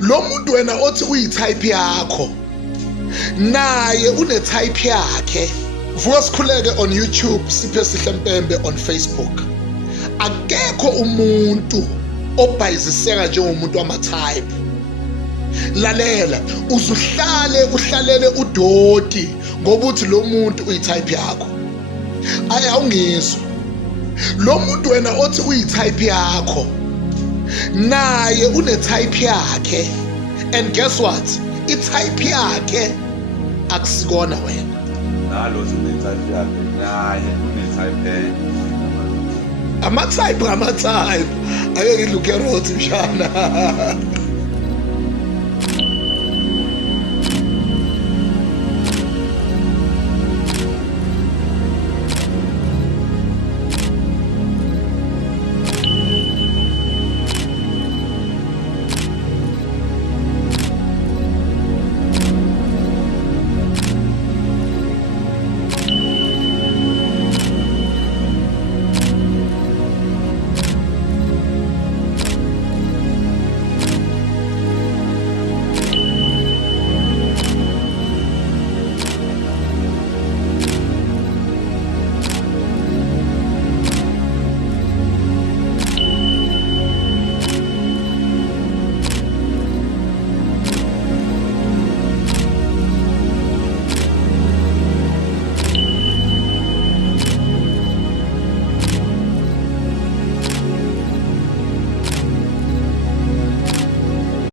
lo muntu wena othi uyi-type yakho naye une-type yakhe. Vuka sikhuleke on YouTube, Siphe Sihle Mpembe on Facebook. Akekho umuntu obhayiziseka njengomuntu wama-type. Lalela, uhlalele udoti ngoba uthi lo muntu uyi-type yakho. Awungizwa. Lo muntu wena othi uyi-type yakho naye une-type yakhe, and guess what? I-type yakhe akusikona wena. Nalo une-type yakhe naye une-type Ama-type ngama-type. Ake ngidle ukherothi mshana.